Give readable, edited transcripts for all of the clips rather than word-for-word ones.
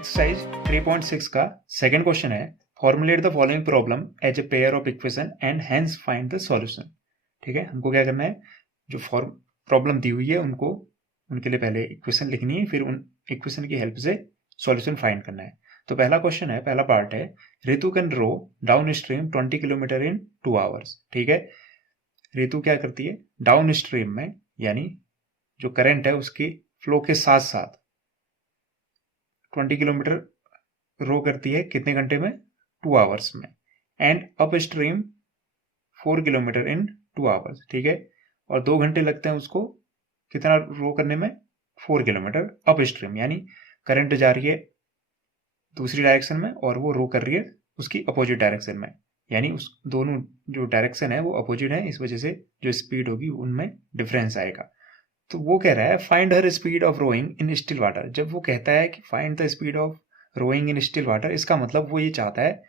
Exercise 3.6 का second question है, formulate the following problem as a pair of equation and hence find the solution. ठीक है, हमको क्या करना है, जो फॉर्म प्रॉब्लम दी हुई है उनको उनके लिए पहले इक्वेशन लिखनी है, फिर उन इक्वेशन की हेल्प से सॉल्यूशन फाइंड करना है। तो पहला क्वेश्चन है, पहला पार्ट है, Ritu can row downstream 20 kilometre in 2 hours. ठीक है, रितु क्या करती है, डाउन स्ट्रीम में यानी जो करंट है उसकी फ्लो के साथ साथ 20 किलोमीटर रो करती है, कितने घंटे में, 2 आवर्स में। And up stream 4 kilometre in 2 hours. ठीक है, और 2 घंटे लगते हैं उसको कितना रो करने में, 4 किलोमीटर अप स्ट्रीम, यानी करंट जा रही है दूसरी डायरेक्शन में और वो रो कर रही है उसकी अपोजिट डायरेक्शन में, यानी उस दोनों जो डायरेक्शन है वो अपोजिट है, इस वजह से जो स्पीड होगी उनमें डिफरेंस आएगा। तो वो कह रहा है find her speed of rowing in still water. जब वो कहता है कि find the speed of rowing in still water, इसका मतलब वो ये चाहता है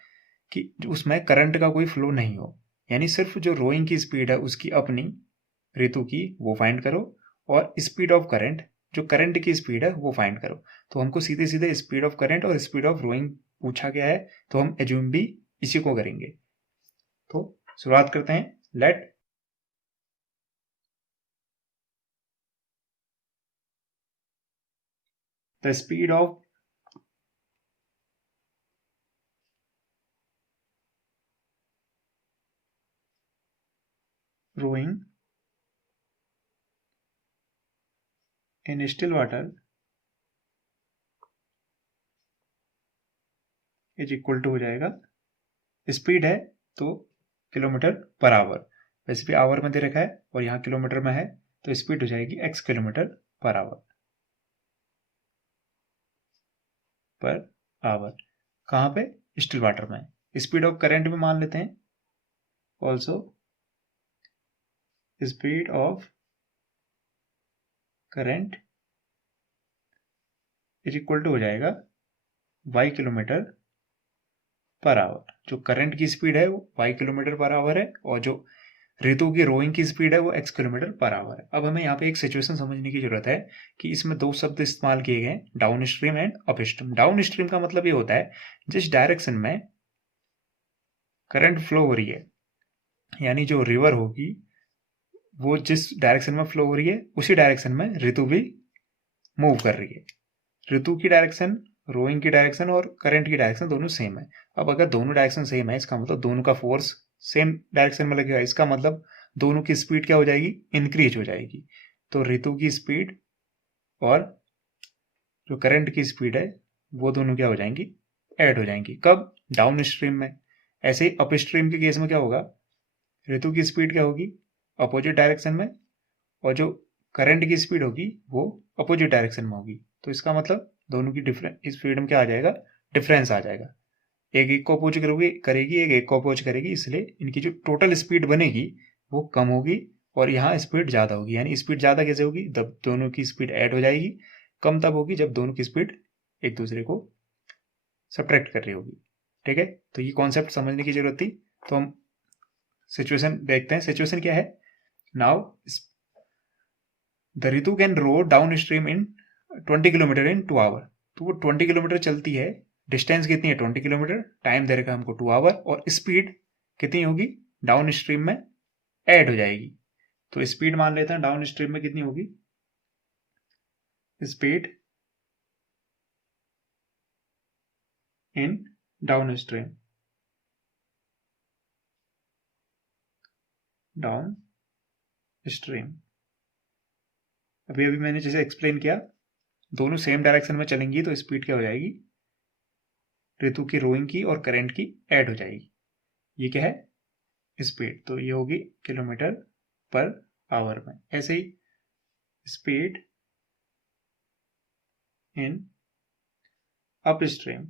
कि उसमें करंट का कोई फ्लो नहीं हो, यानी सिर्फ जो रोइंग की स्पीड है उसकी अपनी ऋतु की वो फाइंड करो, और स्पीड ऑफ करंट जो करंट की स्पीड है वो फाइंड करो। तो हमको सीधे सीधे स्पीड ऑफ करंट और स्पीड ऑफ रोइंग पूछा गया है, तो हम एज्यूम भी इसी को करेंगे। तो शुरुआत करते हैं। Let the speed of rowing in still water is equal to हो जाएगा, स्पीड है तो किलोमीटर पर आवर, वैसे भी आवर में दे रखा है और यहाँ किलोमीटर में है, तो स्पीड हो जाएगी x किलोमीटर पर आवर। कहाँ पे, स्टिल वाटर में। स्पीड ऑफ करंट में मान लेते हैं, also speed of current is equal to हो जाएगा y किलोमीटर पर आवर। जो करंट की स्पीड है वो y किलोमीटर पर आवर है, और जो ऋतु की रोइंग की स्पीड है वो x किलोमीटर पर आवर है। अब हमें यहाँ पे एक सिचुएशन समझने की जरूरत है कि इसमें दो शब्द इस्तेमाल किए गए, down stream and up stream. Down stream का मतलब ये होता है जिस डायरेक्शन में करंट फ्लो हो रही है, यानी जो रिवर होगी वो जिस डायरेक्शन में फ्लो हो रही है उसी डायरेक्शन में ऋतु भी मूव कर रही है। ऋतु की डायरेक्शन, रोइंग की डायरेक्शन और करंट की डायरेक्शन दोनों सेम है। अब अगर दोनों डायरेक्शन सेम है, इसका मतलब दोनों का फोर्स सेम डायरेक्शन में लगेगा, इसका मतलब दोनों की स्पीड क्या हो जाएगी, इंक्रीज हो जाएगी। तो ऋतु की स्पीड और जो करंट की स्पीड है वो दोनों क्या हो जाएंगी, ऐड हो जाएंगी। कब, डाउन स्ट्रीम में। ऐसे ही अप स्ट्रीम के केस में क्या होगा, ऋतु की स्पीड क्या होगी, अपोजिट डायरेक्शन में, और जो करंट की स्पीड होगी वो अपोजिट डायरेक्शन में होगी। तो इसका मतलब दोनों की डिफरेंस स्पीड में क्या आ जाएगा, डिफरेंस आ जाएगा। एक को अपोज करेगी, एक को अपोज करेगी, इसलिए इनकी जो टोटल स्पीड बनेगी वो कम होगी और यहाँ स्पीड ज़्यादा होगी। यानी स्पीड ज़्यादा कैसे होगी, जब दोनों की स्पीड ऐड हो जाएगी। कम तब होगी जब दोनों की स्पीड एक दूसरे को सब्ट्रैक्ट कर रही होगी। ठीक है, तो ये कॉन्सेप्ट समझने की जरूरत थी। तो हम सिचुएशन देखते हैं। सिचुएशन क्या है, now the Ritu can row downstream in 20 kilometre in 2 hour. तो वो 20 किलोमीटर चलती है, डिस्टेंस कितनी है, 20 किलोमीटर, टाइम दे रखा है हमको 2 आवर, और स्पीड कितनी होगी, डाउन स्ट्रीम में ऐड हो जाएगी। तो स्पीड मान लेते हैं डाउन स्ट्रीम में कितनी होगी, speed in down stream, down stream. अभी अभी मैंने जैसे एक्सप्लेन किया, दोनों सेम डायरेक्शन में चलेंगी तो स्पीड क्या हो जाएगी, ऋतु की रोइंग की और करंट की ऐड हो जाएगी। ये क्या है, स्पीड, तो ये होगी किलोमीटर पर आवर में। ऐसे ही स्पीड इन अप स्ट्रीम,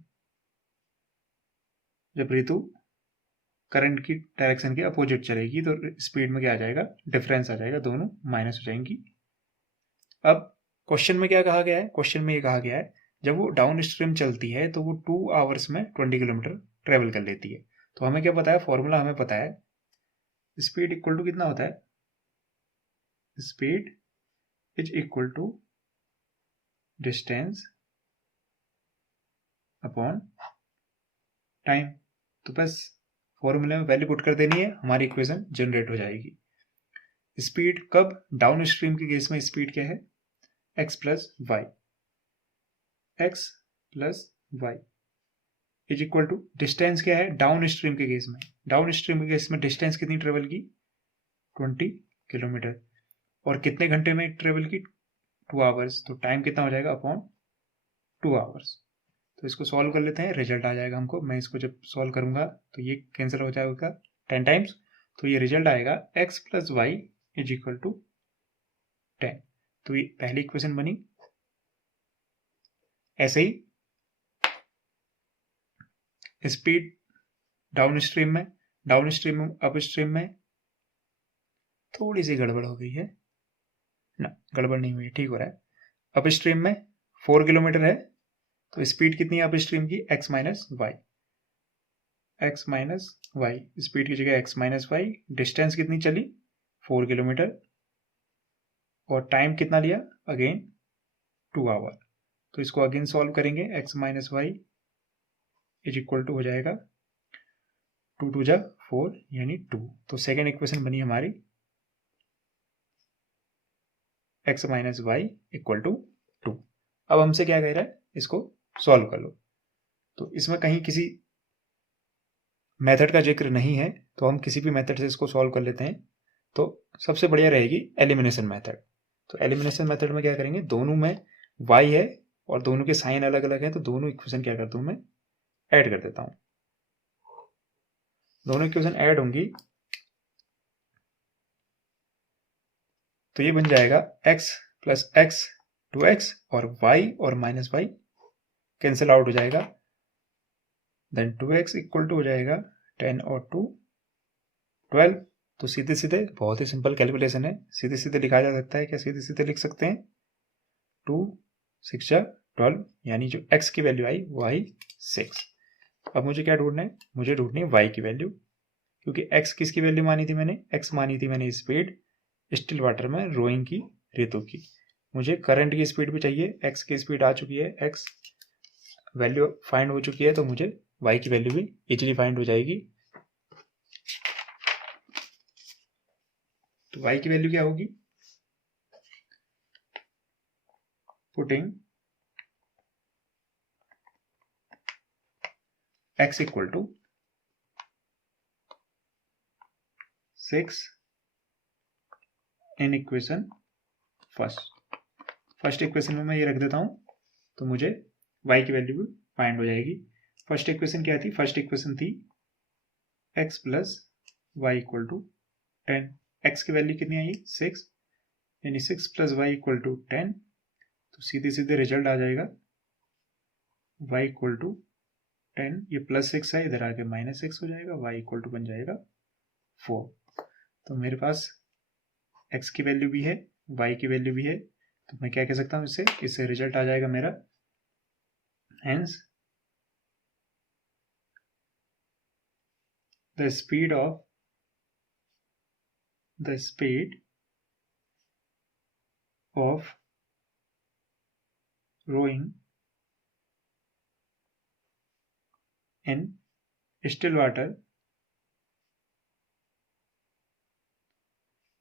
जब ऋतु करंट की डायरेक्शन के अपोजिट चलेगी तो स्पीड में क्या आ जाएगा, डिफरेंस आ जाएगा, दोनों माइनस हो जाएंगी। अब क्वेश्चन में क्या कहा गया है, क्वेश्चन में ये कहा गया है जब वो डाउन स्ट्रीम चलती है तो वो 2 आवर्स में 20 किलोमीटर ट्रेवल कर लेती है। तो हमें क्या पता है, फॉर्मूला हमें पता है, स्पीड इक्वल टू कितना होता है, speed is equal to distance upon time. तो बस फॉर्मूले में वैल्यू पुट कर देनी है, हमारी इक्वेशन जनरेट हो जाएगी। स्पीड कब? डाउन स्ट्रीम के केस में स्पीड क्या है? x plus y, x plus y is equal to distance क्या है डाउन स्ट्रीम के केस में? डाउन स्ट्रीम के केस में डिस्टेंस कितनी ट्रेवल की? 20 किलोमीटर। और कितने घंटे में ट्रेवल की? 2 आवर्स। तो टाइम कितना हो जाएगा? Upon 2 hours. तो इसको सॉल्व कर लेते हैं, रिजल्ट आ जाएगा हमको। मैं इसको जब सॉल्व करूंगा तो ये कैंसिल हो जाएगा 10 टाइम्स। तो ये रिजल्ट आएगा x plus y is equal to 10। तो ये पहली इक्वेशन बनी। ऐसे ही स्पीड डाउन स्ट्रीम में अप स्ट्रीम में थोड़ी सी गड़बड़ हो गई है ना, गड़बड़ नहीं हुई, ठीक हो रहा है। अप स्ट्रीम में 4 किलोमीटर है, तो स्पीड कितनी है अप स्ट्रीम की? x माइनस वाई, स्पीड की जगह x माइनस वाई। डिस्टेंस कितनी चली? 4 किलोमीटर। और टाइम कितना लिया? Again 2 hour. तो इसको अगेन सॉल्व करेंगे, x minus y is equal to हो जाएगा 2 2 जा 4 यानी 2। तो सेकेंड इक्वेशन बनी हमारी x minus y equal to 2। अब हमसे क्या कह रहा है? इसको सॉल्व कर लो। तो इसमें कहीं किसी मेथड का जिक्र नहीं है, तो हम किसी भी मेथड से इसको सॉल्व कर लेते हैं। तो सबसे बढ़िया रहेगी एलिमिनेशन मेथड। तो एलिमिनेशन मेथड में क्या करेंगे? दोनों में y है और दोनों के साइन अलग अलग है, तो दोनों इक्वेशन क्या करता हूं मैं? ऐड कर देता हूं। दोनों इक्वेशन ऐड होंगी तो ये बन जाएगा x प्लस एक्स 2x और y और माइनस वाई कैंसिल आउट हो जाएगा। देन 2x इक्वल टू हो जाएगा 10 और 2 12। तो सीधे सीधे, बहुत ही सिंपल कैलकुलेशन है, सीधे सीधे लिखा जा सकता है। क्या सीधे सीधे लिख सकते हैं? 2 6 12 यानी जो x की वैल्यू आई वो आई 6। अब मुझे क्या ढूंढना है? मुझे ढूंढनी है y की वैल्यू, क्योंकि x किसकी वैल्यू मानी थी मैंने? x मानी थी मैंने स्पीड स्टिल वाटर में रोइंग की, रेतों की। मुझे करंट की स्पीड भी चाहिए। x की स्पीड आ चुकी है, x वैल्यू फाइंड हो चुकी है, तो मुझे y की वैल्यू भी इजीली फाइंड हो जाएगी। तो y की वैल्यू क्या होगी? Putting x equal to 6 in equation first equation में मैं ये रख देता हूं, तो मुझे y की वैल्यू भी फाइंड हो जाएगी। फर्स्ट इक्वेशन क्या थी? फर्स्ट इक्वेशन थी x plus y equal to 10। x की वैल्यू कितनी आई? 6, यानी 6 प्लस वाई इक्वल टू 10। तो सीधे सीधे रिजल्ट आ जाएगा y इक्वल टू 10। ये प्लस 6 है, इधर आके माइनस 6 हो जाएगा, y इक्वल टू बन जाएगा 4। तो मेरे पास x की वैल्यू भी है, y की वैल्यू भी है, तो मैं क्या कह सकता हूँ? इससे रिजल्ट आ जाएगा मेरा hence the speed of rowing in still water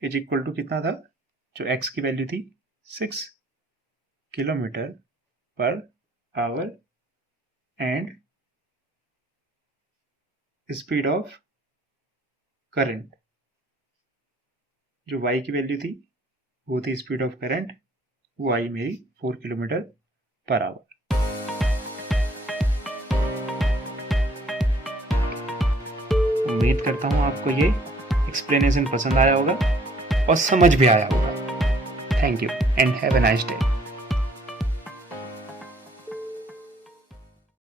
is equal to कितना था? जो x की वैल्यू थी 6 kilometre per our and speed of current, जो y की वैल्यू थी वो थी स्पीड ऑफ करंट, वो आई मेरी 4 किलोमीटर पर आवर। उम्मीद करता हूँ आपको ये एक्सप्लेनेशन पसंद आया होगा और समझ भी आया होगा। Thank you and have a nice day.